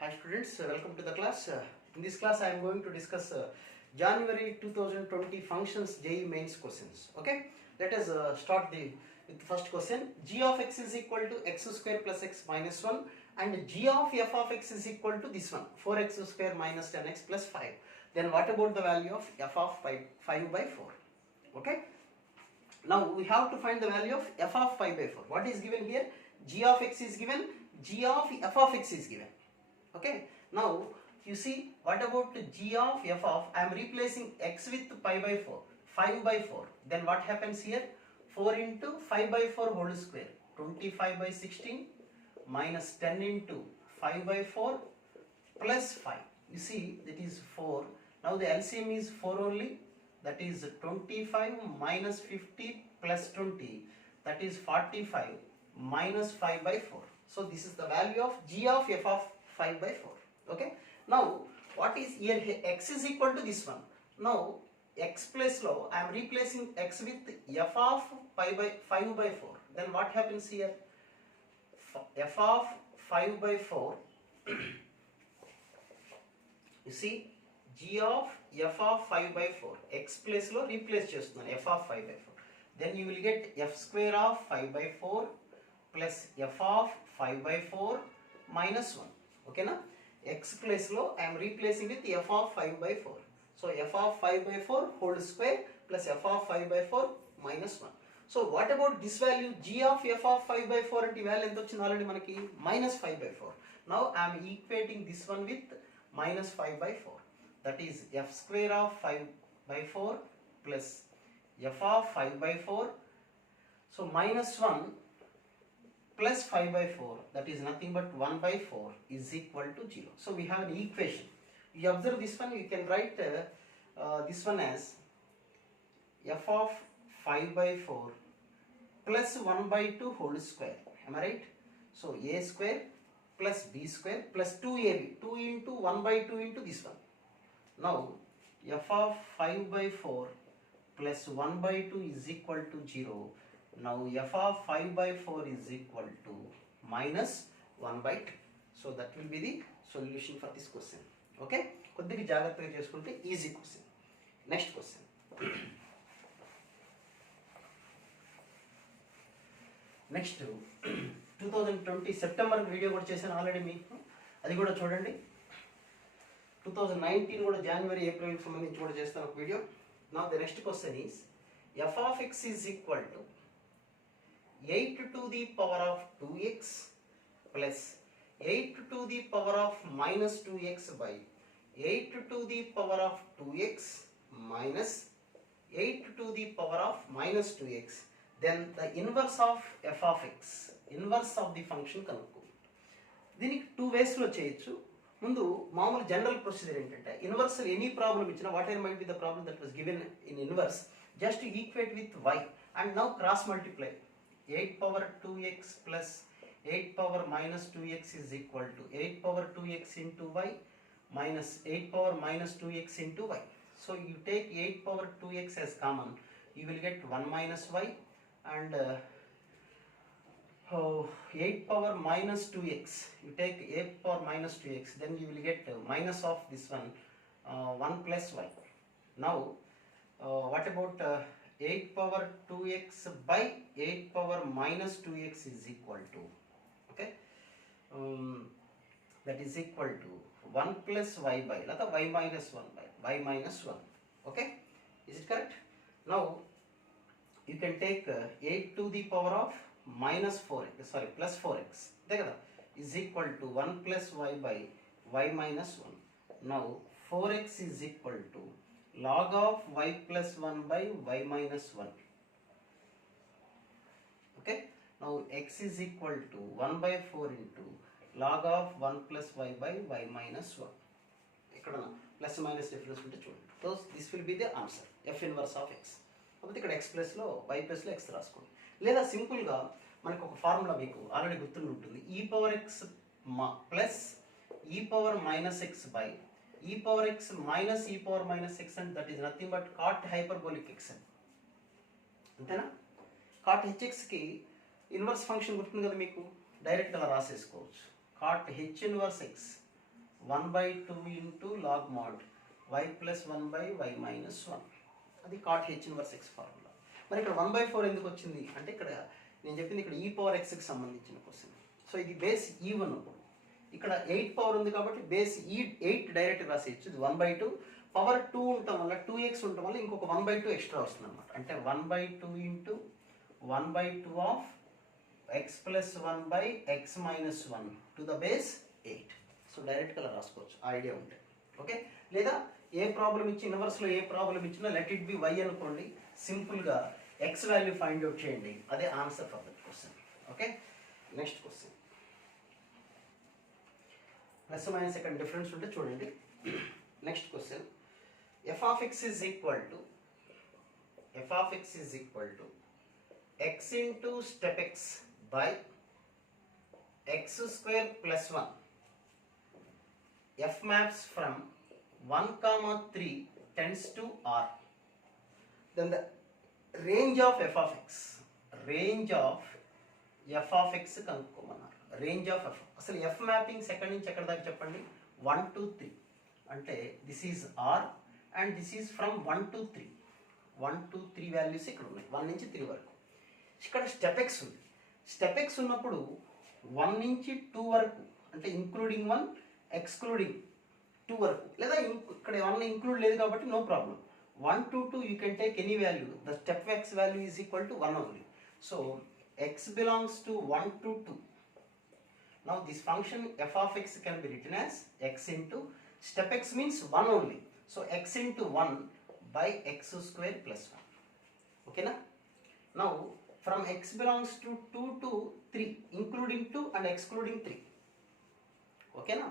Hi students, welcome to the class. In this class I am going to discuss January 2020 functions JEE mains questions. Okay, let us start with the first question. G of x is equal to x square plus x minus 1 and g of f of x is equal to this one 4x square minus 10x plus 5. Then what about the value of f of 5 by 4? Okay, now we have to find the value of f of 5 by 4. What is given here? G of x is given, g of f of x is given. Okay, now you see what about g of f of, I am replacing x with pi by 4, 5 by 4. Then what happens here? 4 into 5 by 4 whole square, 25 by 16 minus 10 into 5 by 4 plus 5. You see that is 4. Now the LCM is 4 only, that is 25 minus 50 plus 20, that is 45 minus 5 by 4. So this is the value of g of f of 5 by 4. Okay, now what is here? X is equal to this one. Now x place low, I am replacing x with f of 5 by 4. Then what happens here? F of 5 by 4 you see g of f of 5 by 4, x place low replace చేస్తున్నాను f of 5 by 4. Then you will get f square of 5 by 4 plus f of 5 by 4 minus 1. Okay na? X place low I am replacing with f of 5 by 4. So f of 5 by 4 whole square plus f of 5 by 4 minus 1. So what about this value? G of f of 5 by 4 అంటే value ఎంత వచ్చింది already మనకి? minus 5 by 4. Now I am equating this one with minus 5 by 4. That is f square of 5 by 4 plus f of 5 by 4. So minus 1 plus 5 by 4, that is nothing but 1 by 4 is equal to 0. So we have an equation. You observe this one, you can write this one as f of 5 by 4 plus 1 by 2 whole square. Am I right? So a square plus b square plus 2ab, 2 into 1 by 2 into this one. Now f of 5 by 4 plus 1 by 2 is equal to 0. Now f of 5 by 4 is equal to minus 1 by 2. So that will be the solution for this question. Okay, కొద్దిగా జాగ్రత్తగా చేసుకుంటే easy question. Next question. Next 2020 September video కూడా చేశాను already మీకు, అది కూడా చూడండి. 2019 కూడా జనవరి ఏప్రిల్ సంబంధించి కూడా చేస్తాను ఒక వీడియో. నా the next question is f of x is equal to 8 to the power of 2x plus 8 to the power of minus 2x by 8 to the power of 2x minus 8 to the power of minus 2x. Then the inverse of f of x, inverse of the function కనుక్కో. దీనికి 2 వేస్లో చేయొచ్చు. ముందు మామూలు general procedure ఏంటంటే inverse any problem ఇచ్చినా what ever might be the problem that was given in inverse, just equate with y and now cross multiply. 8 power 2x plus 8 power minus 2x is equal to 8 power 2x into y minus 8 power minus 2x into y. So you take 8 power 2x as common, you will get 1 minus y and 8 power minus 2x, you take 8 power minus 2x, then you will get minus of this one 1 plus y. Now what about 8 power 2x by 8 power minus 2x is equal to, okay, that is equal to 1 plus y by y minus 1 by y minus 1. Okay, is it correct? Now you can take 8 to the power of minus 4x, sorry plus 4x is equal to 1 plus y by y minus 1. Now 4x is equal to log of y plus 1 by y minus 1. Okay, now x is equal to 1 by 4 into log of 1 plus y by y minus 1. ఇక్కడ plus minus difference ఉంటే చూడండి. So this will be the answer F inverse of X. కాబట్టి ఇక్కడ X ప్లస్లో why ప్లస్లో X రాసుకోండి. లేదా సింపుల్గా మనకు ఒక ఫార్ములా మీకు ఆల్రెడీ గుర్తుండి ఉంటుంది, ఈ పవర్ ఎక్స్ ప్లస్ ఈ power minus X by e power x minus e power minus x, and that is nothing but cot hyperbolic x. అంతేనా? cot hx కి ఇన్వర్స్ ఫంక్షన్ గుర్తుంది కదా మీకు, డైరెక్ట్ అలా రాసేసుకోవచ్చు. cot h inverse x 1/2 into log mod y plus 1/y minus 1. అది cot h inverse x formula. మరి ఇక్కడ 1/4 ఎందుకు వచ్చింది అంటే ఇక్కడ నేను చెప్పింది ఇక్కడ e పవర్ xకి సంబంధించిన క్వశ్చన్. సో ఇది బేస్ e1 అప్పుడు ఇక్కడ 8 పవర్ ఉంది కాబట్టి బేస్ e8 డైరెక్ట్ రాసేయచ్చు. ఇది 1/2 పవర్ 2 ఉండటం వల్ల 2x ఉండటం వల్ల ఇంకొక 1/2 ఎక్స్ట్రా వస్తుంది అనమాట. అంటే 1/2 into 1/2 of x plus 1/x minus 1 to the base 8. So డైరెక్ట్గా అలా రాసుకోవచ్చు ఐడియా ఉంటే. ఓకే, లేదా ఏ ప్రాబ్లం ఇచ్చి ఇన్వర్స్లో ఏ ప్రాబ్లం ఇచ్చినా లెట్ ఇట్ బి y అనుకోండి, సింపుల్గా x వాల్యూ ఫైండ్ అవుట్ చేయండి, అదే answer for that question. Okay, next question plus minus ఇక్కడ డిఫరెన్స్ ఉంటే చూడండి. Next question f of x is equal to x into step x by x square plus 1. F maps from 1,3 tends to R. Then the range of f of x కనుక్కోమన్నారు. Range of f అసలు f mappings ఎక్కడి నుంచి ఎక్కడ దాకా చెప్పండి. 1 to 3 అంటే this is R and this is from 1 to 3. 1 to 3 values ఇక్కడ ఉన్నాయి, 1 నుంచి 3 వరకు. ఇక్కడ స్టెప్ ఎక్స్ ఉంది. స్టెప్ ఎక్స్ ఉన్నప్పుడు 1 నుంచి 2 వరకు అంటే ఇంక్లూడింగ్ 1 ఎక్స్క్లూడింగ్ 2 వరకు, లేదా ఇక్కడ 1 ఇంక్లూడ్ లేదు కాబట్టి no problem. 1 to 2 you can take any value, the step x value is equal to 1 only. So x belongs to 1 to 2. Now this function f of x can be written as x into step x means 1 only. So x into 1 by x square plus 1. Okay na? Now from x belongs to 2 to 3 including 2 and excluding 3. Okay na?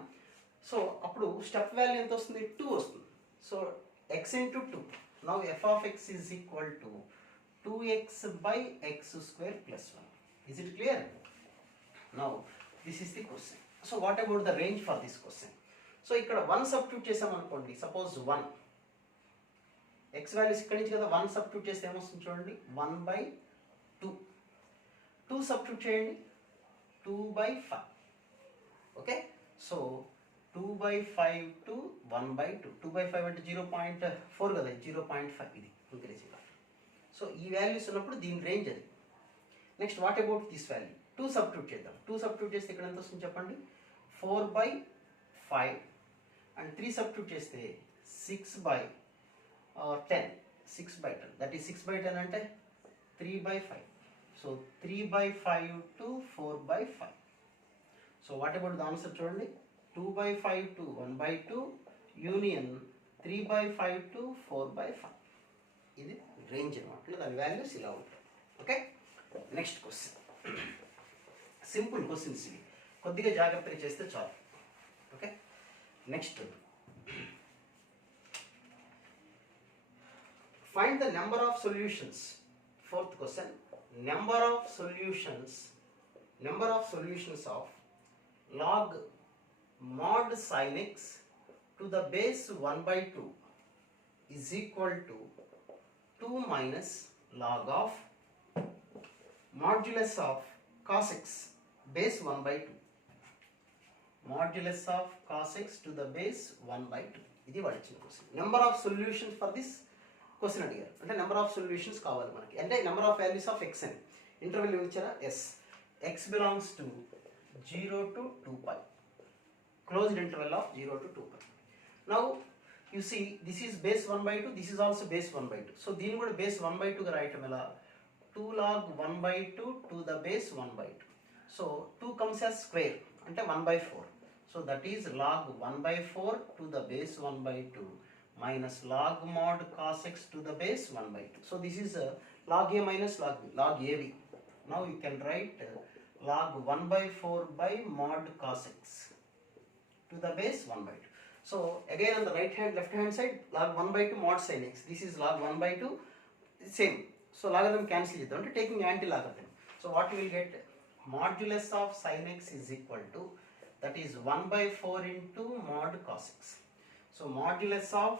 So appudu step value ఎంత వస్తుంది, 2 వస్తుంది. So x into 2. Now f of x is equal to 2x by x square plus 1. Is it clear? Now this is the question. So what about the range for this question? So ఇక్కడ 1 substitute చేసాం అనుకోండి, suppose 1 x values ఇక్కడి నుంచి కదా 1 substitute చేస్తే ఏమొస్తుంది చూడండి, 1/2. 2 substitute చేయండి, 2/5. Okay, so 2/5 to 1/2. 2/5 అంటే 0.4 కదా, 0.5 ఇది ఇంక్రీజ్. సో ఈ వాల్యూస్ ఉన్నప్పుడు దీని రేంజ్ అది. Next what about this value, 2 substitute చేద్దాం. 2 సబ్స్టిట్యూట్ చేస్తే ఇక్కడ ఎంత వస్తుంది చెప్పండి, 4/5 అండ్ 3 సబ్స్టిట్యూట్ చేస్తే 6/10. 6/10 దట్ ఈస్ 6/10 అంటే 3/5. So 3/5 to 4/5. So what about the answer చూడండి, 2/5 to 1/2 యూనియన్ 3/5 to 4/5. ఇది రేంజ్ అనమాట, దాని వాల్యూస్ ఇలా ఉంటాయి. Okay, next question. Simple questions ఇవి, కొద్దిగా జాగ్రత్తగా చేస్తే చాలు. Okay, next find the number of solutions. Fourth question, number of solutions of log mod sin x to the base 1/2 is equal to 2 minus log of modulus of cos x base 1/2. Modulus of cos x to the base 1/2. ఇది వాడు ఇచ్చిన question. Number of solutions for this question అడిగారు. అంటే number of solutions కావాలి మనకి, అంటే number of values of x అని interval ఇచ్చారా, yes. X belongs to 0 to 2π, closed interval of 0 to 2π. Now you see this is base 1/2, this is also base 1/2. So దీని కూడా base 1/2 గా రాయటం ఎలా, 2 log 1/2 to the base 1/2. So 2 comes as square అంటే 1/4. So that is log 1/4 to the base 1/2 minus log mod cos x to the base 1/2. So this is log a minus log b, log ab. Now you can write log 1/4 by mod cos x to the base 1/2. So again on the left hand side log 1/2 mod sin x, this is log 1/2 same. So logarithm cancel చేద్దాం అంటే taking anti logarithm. So what you will get, modulus of sin x is equal to, that is 1/4 into mod cos x. So modulus of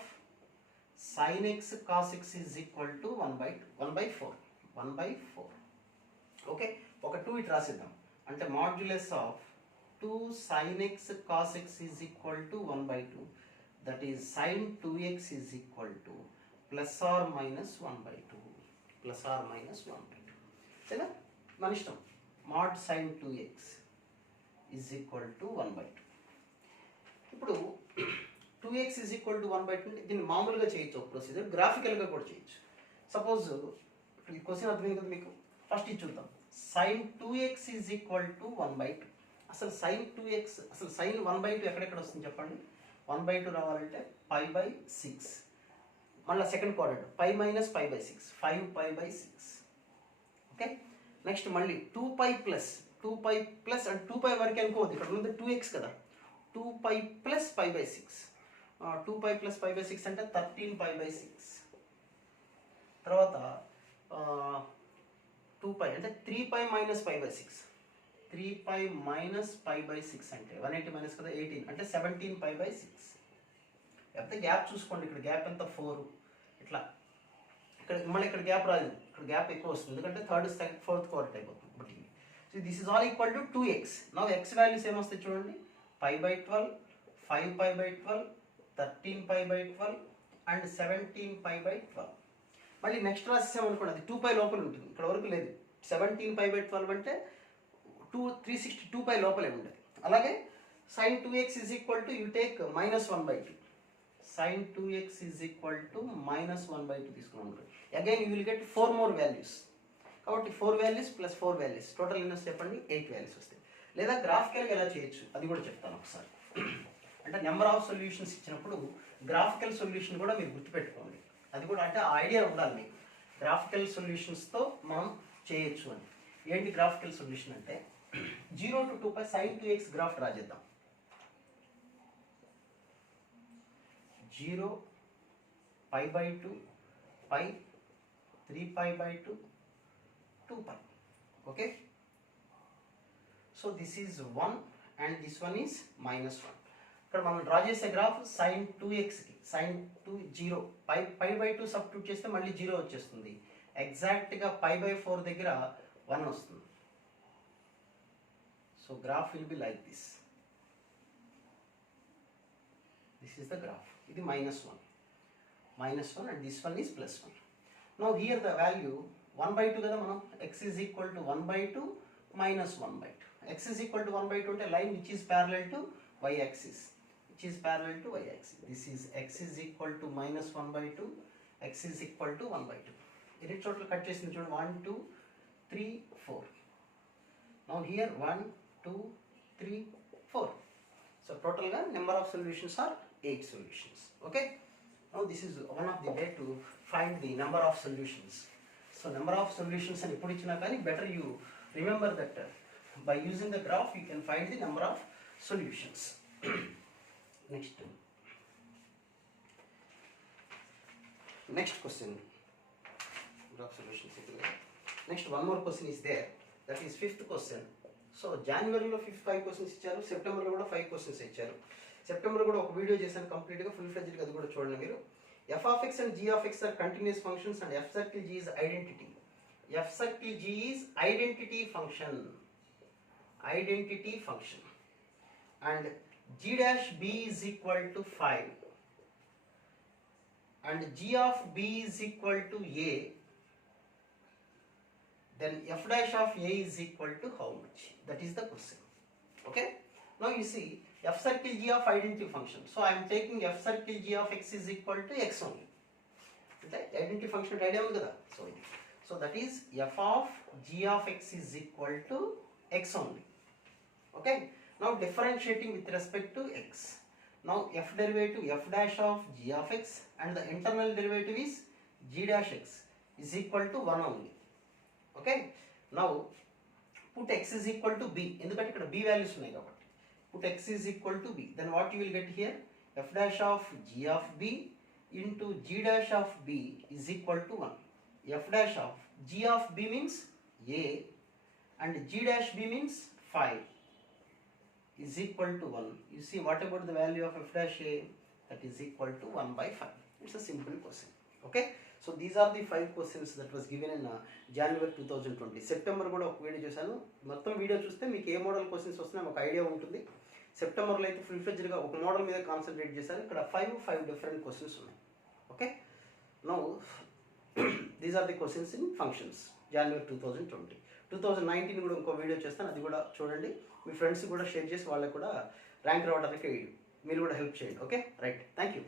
sin x cos x is equal to 1/4. Okay, ఒక 2 ఇటు రాసిద్దాం అంటే modulus of 2 sin x cos x is equal to 1 by 2. That is sin 2x is equal to plus or minus 1 by 2. Plus or minus 1 by 2. Sena? Manishtam. Mod sin 2x is equal to 1 by 2. ఇప్పుడు 2x is equal to 1 by 2 దీన్ని మామూలుగా చేయొచ్చు ఒక procedure, గ్రాఫికల్గా కూడా చేయొచ్చు. Suppose ఈ question అర్థమైంది కదా మీకు. ఫస్ట్ ఇది చూద్దాం. sin 2x is equal to 1 by 2. అసలు sin 2x, అసలు sin 1 by 2 ఎక్కడెక్కడ వస్తుంది చెప్పండి. 1 by 2 రావాలంటే pi by 6, మళ్ళీ second quadrant pi minus pi by 6, 5 pi by 6. Okay, next మళ్ళీ 2pi ప్లస్ అంటే 2pi వరకు అనుకోవద్దు, ఇక్కడ ఉంది 2x కదా, 2pi plus pi by 6, 2pi plus pi by 6 అంటే 13 pi by 6. తర్వాత 2pi అంటే 3pi minus pi by 6, 3pi minus pi by 6 అంటే 180 మైనస్ కదా 18 అంటే 17 pi by 6. లేకపోతే గ్యాప్ చూసుకోండి, ఇక్కడ గ్యాప్ ఎంత 4, ఇట్లా ఇక్కడ మళ్ళీ ఇక్కడ గ్యాప్ రాదు, ఇక్కడ గ్యాప్ ఎక్కువ వస్తుంది ఎందుకంటే థర్డ్ ఫోర్త్ క్వార్టర్ అయిపోతుంది. But so this is all equal to 2x. Now x values ఏమొస్తాయి చూడండి, pi by 12, 5 pi by 12, 13 pi by 12 and 17 pi by 12. మళ్ళీ నెక్స్ట్ రాసేసామనుకోండి, అది 2pi లోపల ఉంటుంది, ఇక్కడ వరకు లేదు. 17 pi by 12 అంటే 362pi లోపలే ఉంటుంది. అలాగే sin 2x is equal to you take minus 1 by 2. sin 2x is equal to minus 1 by 2 తీసుకున్నాం. Again you will get 4 more values. కాబట్టి 4 values ప్లస్ 4 values టోటల్ ఎన్ని వస్తాయి చెప్పండి, 8 values వస్తాయి. లేదా గ్రాఫికల్గా ఎలా చేయొచ్చు అది కూడా చెప్తాను ఒకసారి. అంటే నెంబర్ ఆఫ్ సొల్యూషన్స్ ఇచ్చినప్పుడు గ్రాఫికల్ సొల్యూషన్ కూడా మీరు గుర్తుపెట్టుకోండి. అది కూడా అంటే ఐడియా ఉండాలి మీకు, గ్రాఫికల్ సొల్యూషన్స్తో మనం చేయొచ్చు అని. ఏంటి గ్రాఫికల్ సొల్యూషన్ అంటే 0 to 2pi sin 2x graph draw చేద్దాం. 0 pi by 2 pi 3pi by 2 2pi. Okay, so this is 1 and this one is minus 1. ఇక్కడ మనం డ్రా చేసే గ్రాఫ్ sin 2x కి sin 2 0 pi by 2 సబ్స్టిట్యూట్ చేస్తే మళ్ళీ 0 వచ్చేస్తుంది. ఎగ్జాక్ట్గా pi by 4 దగ్గర 1 వస్తుంది. So graph will be like this. This is the graph. ఇది -1 and this one is +1. Now here the value 1 by 2 కదా, మనం x is equal to 1 by 2 minus 1 by 2. x is equal to 1 by 2 అంటే line which is parallel to y-axis. This is x is equal to minus 1 by 2, x is equal to 1 by 2. ఎన్ని చోట్ల cut చేసింది చూడండి, 1 2 3 4. Now here 1 2 3 4. So total గా number of solutions are 8 solutions. Okay, now this is one of the way to find the number of solutions. So number of solutions అని ఎప్పుడు ఇచ్చినా కానీ better you remember that by using the graph you can find the number of solutions. Next question, graph solutions. Next one more question is there, that is 5th question. So జనవరిలో 5 questions ఇచ్చారు, సెప్టెంబర్లో కూడా 5 questions ఇచ్చారు. September కూడా ఒక video చేశాను కంప్లీట్గా full ఫ్లెడ్జ్డ్గా, అది కూడా చూడండి మీరు. f of x and g of x are continuous functions and f circle g is identity. f circle g is identity function. And g dash b is equal to 5 and g of b is equal to a, then f dash of a is equal to how much? That is the question. Okay, now you see f circle g of identity function. So I am taking f circle g of x is equal to x only. Okay, identity function idea ఉంది కదా. So that is f of g of x is equal to x only. Okay, now differentiating with respect to x. Now f derivative f dash of g of x and the internal derivative is g dash x is equal to 1 only. Okay, now put x is equal to b, ఎందుకంటే ఇక్కడ b values ఉన్నాయి కాబట్టి put x is equal to b, then what you will get here, f dash of g of b into g dash of b is equal to 1. f dash of g of b means a and g dash b means 5 is equal to 1. You see what about the value of f dash a? That is equal to 1 by 5. It's a simple question. Okay, so these are the 5 questions that was given in January 2020. September కూడా ఒక video చేశాను. మొత్తం video చూస్తే మీకు ఏ model questions వస్తున్నాయో ఒక idea ఉంటుంది. సెప్టెంబర్లో అయితే ఫుల్ ఫ్లెడ్జ్డ్గా ఒక మోడల్ మీద కాన్సన్ట్రేట్ చేశాను. ఇక్కడ 5 డిఫరెంట్ క్వశ్చన్స్ ఉన్నాయి. Okay, now these are the questions in functions January 2020. 2019 కూడా ఇంకో వీడియో చేస్తాను, అది కూడా చూడండి. మీ ఫ్రెండ్స్ కూడా షేర్ చేసి వాళ్ళకి కూడా ర్యాంక్ రావడానికి మీరు కూడా హెల్ప్ చేయండి. Okay, right, thank you.